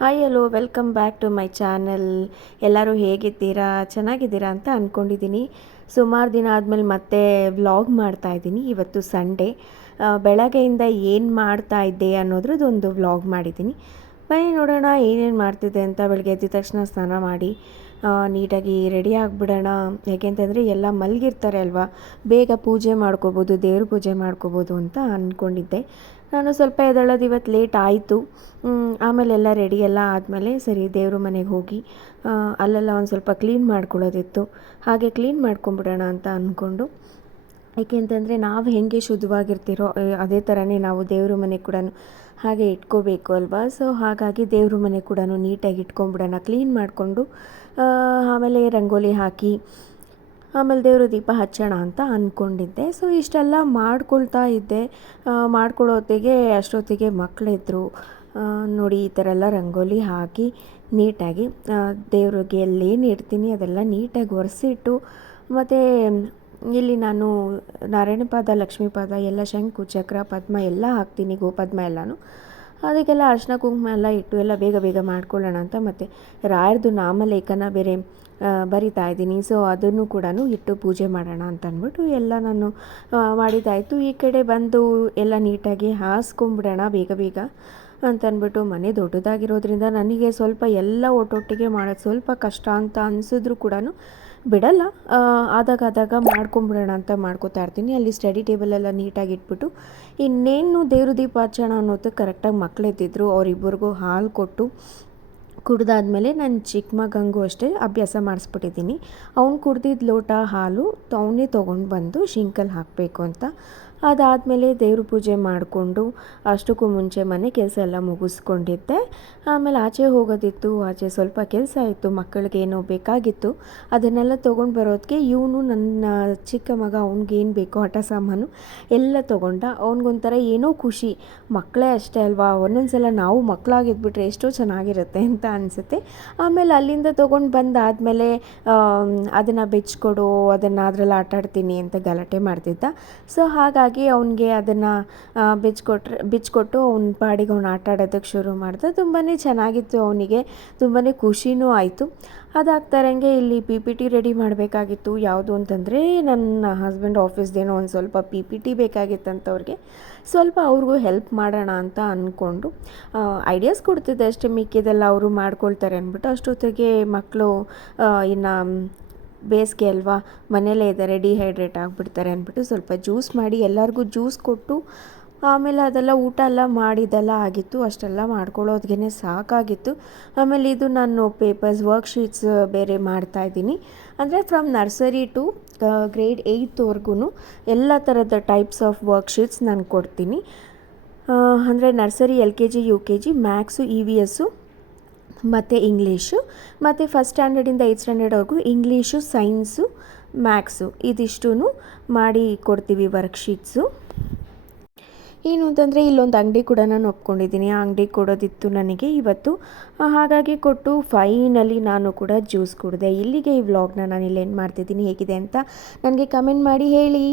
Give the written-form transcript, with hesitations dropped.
Hi hello welcome back to my channel. ಎಲ್ಲರೂ ಹೇಗಿದ್ದೀರಾ? ಚೆನ್ನಾಗಿದ್ದೀರಾ ಅಂತ ಅಂದ್ಕೊಂಡಿದ್ದೀನಿ. ಸುಮಾರು ದಿನ ಆದಮೇಲೆ ಮತ್ತೆ ವ್ಲಾಗ್ ಮಾಡ್ತಾಯಿದ್ದೀನಿ. ಇವತ್ತು ಸಂಡೇ, ಬೆಳಗ್ಗೆಯಿಂದ ಏನು ಮಾಡ್ತಾ ಇದ್ದೆ ಅನ್ನೋದ್ರದ್ದೊಂದು ವ್ಲಾಗ್ ಮಾಡಿದ್ದೀನಿ. ಬನ್ನಿ ನೋಡೋಣ ಏನೇನು ಮಾಡ್ತಿದ್ದೆ ಅಂತ. ಬೆಳಗ್ಗೆ ಎದ್ದ ತಕ್ಷಣ ಸ್ನಾನ ಮಾಡಿ ನೀಟಾಗಿ ರೆಡಿ ಆಗಿಬಿಡೋಣ. ಯಾಕೆಂತಂದರೆ ಎಲ್ಲ ಮಲಗಿರ್ತಾರೆ ಅಲ್ವಾ, ಬೇಗ ಪೂಜೆ ಮಾಡ್ಕೋಬೋದು, ದೇವ್ರ ಪೂಜೆ ಮಾಡ್ಕೋಬೋದು ಅಂತ ಅಂದ್ಕೊಂಡಿದ್ದೆ. ನಾನು ಸ್ವಲ್ಪ ಎದ್ದೇಳೋದು ಇವತ್ತು ಲೇಟ್ ಆಯಿತು. ಆಮೇಲೆ ಎಲ್ಲ ರೆಡಿ ಎಲ್ಲ ಆದಮೇಲೆ ಸರಿ ದೇವ್ರ ಮನೆಗೆ ಹೋಗಿ ಅಲ್ಲೆಲ್ಲ ಒಂದು ಸ್ವಲ್ಪ ಕ್ಲೀನ್ ಮಾಡ್ಕೊಳ್ಳೋದಿತ್ತು. ಹಾಗೆ ಕ್ಲೀನ್ ಮಾಡ್ಕೊಂಬಿಡೋಣ ಅಂತ ಅಂದ್ಕೊಂಡು, ಏಕೆಂತಂದರೆ ನಾವು ಹೇಗೆ ಶುದ್ಧವಾಗಿರ್ತೀರೋ ಅದೇ ಥರನೇ ನಾವು ದೇವ್ರ ಮನೆ ಕೂಡ ಹಾಗೆ ಇಟ್ಕೋಬೇಕು ಅಲ್ವಾ. ಸೊ ಹಾಗಾಗಿ ದೇವ್ರ ಮನೆ ಕೂಡ ನೀಟಾಗಿ ಇಟ್ಕೊಂಬಿಡೋಣ, ಕ್ಲೀನ್ ಮಾಡಿಕೊಂಡು ಆಮೇಲೆ ರಂಗೋಲಿ ಹಾಕಿ ಆಮೇಲೆ ದೇವರು ದೀಪ ಹಚ್ಚೋಣ ಅಂತ ಅಂದ್ಕೊಂಡಿದ್ದೆ. ಸೊ ಇಷ್ಟೆಲ್ಲ ಮಾಡ್ಕೊಳ್ತಾ ಇದ್ದೆ. ಮಾಡ್ಕೊಳ್ಳೋತ್ತಿಗೆ ಅಷ್ಟೊತ್ತಿಗೆ ಮಕ್ಕಳಿದ್ರು. ನೋಡಿ ಈ ಥರ ಎಲ್ಲ ರಂಗೋಲಿ ಹಾಕಿ ನೀಟಾಗಿ ದೇವ್ರಿಗೆ ಎಲ್ಲೇನು ಇಡ್ತೀನಿ ಅದೆಲ್ಲ ನೀಟಾಗಿ ಒರೆಸಿಟ್ಟು, ಮತ್ತು ಇಲ್ಲಿ ನಾನು ನಾರಾಯಣ ಪಾದ, ಲಕ್ಷ್ಮೀ ಪಾದ ಎಲ್ಲ, ಶಂಕು ಚಕ್ರ ಪದ್ಮ ಎಲ್ಲ ಹಾಕ್ತೀನಿ, ಗೋಪದ್ಮ ಎಲ್ಲನೂ. ಅದಕ್ಕೆಲ್ಲ ಅರಿಶಿನ ಕುಂಕುಮ ಎಲ್ಲ ಇಟ್ಟು ಎಲ್ಲ ಬೇಗ ಬೇಗ ಮಾಡ್ಕೊಳ್ಳೋಣ ಅಂತ. ಮತ್ತು ರಾಯರದು ನಾಮಲೇಖನ ಬೇರೆ ಬರಿತಾ ಇದ್ದೀನಿ. ಸೊ ಅದನ್ನು ಕೂಡ ಇಟ್ಟು ಪೂಜೆ ಮಾಡೋಣ ಅಂತ ಅಂದ್ಬಿಟ್ಟು ಎಲ್ಲ ನಾನು ಮಾಡಿದ್ದಾಯಿತು. ಈ ಕಡೆ ಬಂದು ಎಲ್ಲ ನೀಟಾಗಿ ಹಾಸ್ಕೊಂಬಿಡೋಣ ಬೇಗ ಬೇಗ ಅಂತಂದ್ಬಿಟ್ಟು. ಮನೆ ದೊಡ್ಡದಾಗಿರೋದ್ರಿಂದ ನನಗೆ ಸ್ವಲ್ಪ ಎಲ್ಲ ಒಟ್ಟೊಟ್ಟಿಗೆ ಮಾಡೋದು ಸ್ವಲ್ಪ ಕಷ್ಟ ಅಂತ ಅನಿಸಿದ್ರು ಕೂಡ ಬಿಡಲ್ಲ, ಆದಾಗ ಮಾಡ್ಕೊಂಬಿಡೋಣ ಅಂತ ಮಾಡ್ಕೋತಾ ಇರ್ತೀನಿ. ಅಲ್ಲಿ ಸ್ಟಡಿ ಟೇಬಲೆಲ್ಲ ನೀಟಾಗಿ ಇಟ್ಬಿಟ್ಟು ಇನ್ನೇನು ದೇವ್ರ ದೀಪ ಹಚ್ಚೋಣ ಅನ್ನೋದು ಕರೆಕ್ಟಾಗಿ ಮಕ್ಕಳೆದ್ದಿದ್ರು. ಅವರಿಬ್ಬರಿಗೂ ಹಾಲು ಕೊಟ್ಟು ಕುಡ್ದಾದ್ಮೇಲೆ ನನ್ನ ಚಿಕ್ಕ ಮಗಂಗೂ ಅಷ್ಟೇ ಅಭ್ಯಾಸ ಮಾಡಿಸ್ಬಿಟ್ಟಿದ್ದೀನಿ. ಅವ್ನು ಕುಡ್ದಿದ್ದ ಲೋಟ ಹಾಲು ಅವನೇ ತೊಗೊಂಡು ಬಂದು ಶಿಂಕಲ್ಲಿ ಹಾಕಬೇಕು ಅಂತ. ಅದಾದಮೇಲೆ ದೇವ್ರ ಪೂಜೆ ಮಾಡಿಕೊಂಡು ಅಷ್ಟಕ್ಕೂ ಮುಂಚೆ ಮನೆ ಕೆಲಸ ಎಲ್ಲ ಮುಗಿಸ್ಕೊಂಡಿದ್ದೆ. ಆಮೇಲೆ ಆಚೆ ಹೋಗೋದಿತ್ತು, ಆಚೆ ಸ್ವಲ್ಪ ಕೆಲಸ ಇತ್ತು, ಮಕ್ಕಳಿಗೆ ಏನೋ ಬೇಕಾಗಿತ್ತು, ಅದನ್ನೆಲ್ಲ ತೊಗೊಂಡು ಬರೋದಕ್ಕೆ ಇವನು ನನ್ನ ಚಿಕ್ಕ ಮಗ ಅವ್ನಿಗೇನು ಬೇಕೋ ಆಟ ಸಾಮಾನು ಎಲ್ಲ ತೊಗೊಂಡ. ಅವ್ನಿಗೊಂಥರ ಏನೋ ಖುಷಿ. ಮಕ್ಕಳೇ ಅಷ್ಟೇ ಅಲ್ವಾ, ಒಂದೊಂದು ಸಲ ನಾವು ಮಕ್ಕಳಾಗಿದ್ಬಿಟ್ರೆ ಎಷ್ಟೋ ಚೆನ್ನಾಗಿರುತ್ತೆ ಅಂತ ಅನಿಸುತ್ತೆ. ಆಮೇಲೆ ಅಲ್ಲಿಂದ ತೊಗೊಂಡು ಬಂದಾದಮೇಲೆ ಅದನ್ನು ಬೆಚ್ಕೊಡು, ಅದನ್ನು ಅದರಲ್ಲಿ ಆಟಾಡ್ತೀನಿ ಅಂತ ಗಲಾಟೆ ಮಾಡ್ತಿದ್ದ. ಸೊ ಹಾಗಾಗಿ ಅವನಿಗೆ ಅದನ್ನು ಬಿಚ್ಕೊಟ್ಟು ಅವ್ನ ಪಾಡಿಗೆ ಅವ್ನು ಆಟ ಆಡೋದಕ್ಕೆ ಶುರು ಮಾಡ್ದೆ. ತುಂಬಾ ಚೆನ್ನಾಗಿತ್ತು, ಅವನಿಗೆ ತುಂಬಾ ಖುಷಿನೂ ಆಯಿತು. ಅದಾಗ್ತಾರಂಗೆ ಇಲ್ಲಿ PPT ರೆಡಿ ಮಾಡಬೇಕಾಗಿತ್ತು. ಯಾವುದು ಅಂತಂದರೆ ನನ್ನ ಹಸ್ಬೆಂಡ್ ಆಫೀಸ್ದೇನೋ ಒಂದು ಸ್ವಲ್ಪ PPT ಬೇಕಾಗಿತ್ತಂತ ಅವ್ರಿಗೆ. ಸ್ವಲ್ಪ ಅವ್ರಿಗೂ ಹೆಲ್ಪ್ ಮಾಡೋಣ ಅಂತ ಅಂದ್ಕೊಂಡು ಐಡಿಯಾಸ್ ಕೊಡ್ತಿದ್ದೆ ಅಷ್ಟೇ, ಮಿಕ್ಕಿದೆಲ್ಲ ಅವರು ಮಾಡ್ಕೊಳ್ತಾರೆ ಅಂದ್ಬಿಟ್ಟು. ಅಷ್ಟೊತ್ತಿಗೆ ಮಕ್ಕಳು ಇನ್ನು ಬೇಸಿಗೆ ಅಲ್ವಾ, ಮನೇಲೇ ಇದ್ದಾರೆ, ಡಿಹೈಡ್ರೇಟ್ ಆಗಿಬಿಡ್ತಾರೆ ಅಂದ್ಬಿಟ್ಟು ಸ್ವಲ್ಪ ಜ್ಯೂಸ್ ಮಾಡಿ ಎಲ್ಲರಿಗೂ ಜ್ಯೂಸ್ ಕೊಟ್ಟು ಆಮೇಲೆ ಅದೆಲ್ಲ ಊಟ ಎಲ್ಲ ಮಾಡಿದ್ದೆಲ್ಲ ಆಗಿತ್ತು. ಅಷ್ಟೆಲ್ಲ ಮಾಡ್ಕೊಳ್ಳೋದ್ಗೇ ಸಾಕಾಗಿತ್ತು. ಆಮೇಲೆ ಇದು ನಾನು ಪೇಪರ್ಸ್ ವರ್ಕ್ಶೀಟ್ಸ್ ಬೇರೆ ಮಾಡ್ತಾಯಿದ್ದೀನಿ. ಅಂದರೆ ಫ್ರಮ್ ನರ್ಸರಿ ಟು ಗ್ರೇಡ್ 8ವರೆಗೂ ಎಲ್ಲ ಥರದ ಟೈಪ್ಸ್ ಆಫ್ ವರ್ಕ್ಶೀಟ್ಸ್ ನಾನು ಕೊಡ್ತೀನಿ. ಅಂದರೆ nursery, LKG, UKG, maths, EVS ಮತ್ತು ಇಂಗ್ಲೀಷು, ಮತ್ತು ಫಸ್ಟ್ ಸ್ಟ್ಯಾಂಡರ್ಡಿಂದ 8th ಸ್ಟ್ಯಾಂಡರ್ಡ್ವರೆಗೂ ಇಂಗ್ಲೀಷು, ಸೈನ್ಸು, ಮ್ಯಾಥ್ಸು ಇದಿಷ್ಟೂ ಮಾಡಿ ಕೊಡ್ತೀವಿ ವರ್ಕ್ಶೀಟ್ಸು. ಏನು ಅಂತಂದರೆ ಇಲ್ಲೊಂದು ಅಂಗಡಿ ಕೂಡ ನಾನು ಒಪ್ಕೊಂಡಿದ್ದೀನಿ, ಆ ಅಂಗಡಿ ಕೊಡೋದಿತ್ತು ನನಗೆ ಇವತ್ತು. ಹಾಗಾಗಿ ಕೊಟ್ಟು ಫೈನಲಿ ನಾನು ಕೂಡ ಜ್ಯೂಸ್ ಕುಡಿದೆ. ಇಲ್ಲಿಗೆ ಈ ವ್ಲಾಗ್ನ ನಾನು ಇಲ್ಲೇನು ಮಾಡ್ತಿದ್ದೀನಿ, ಹೇಗಿದೆ ಅಂತ ನನಗೆ ಕಮೆಂಟ್ ಮಾಡಿ ಹೇಳಿ.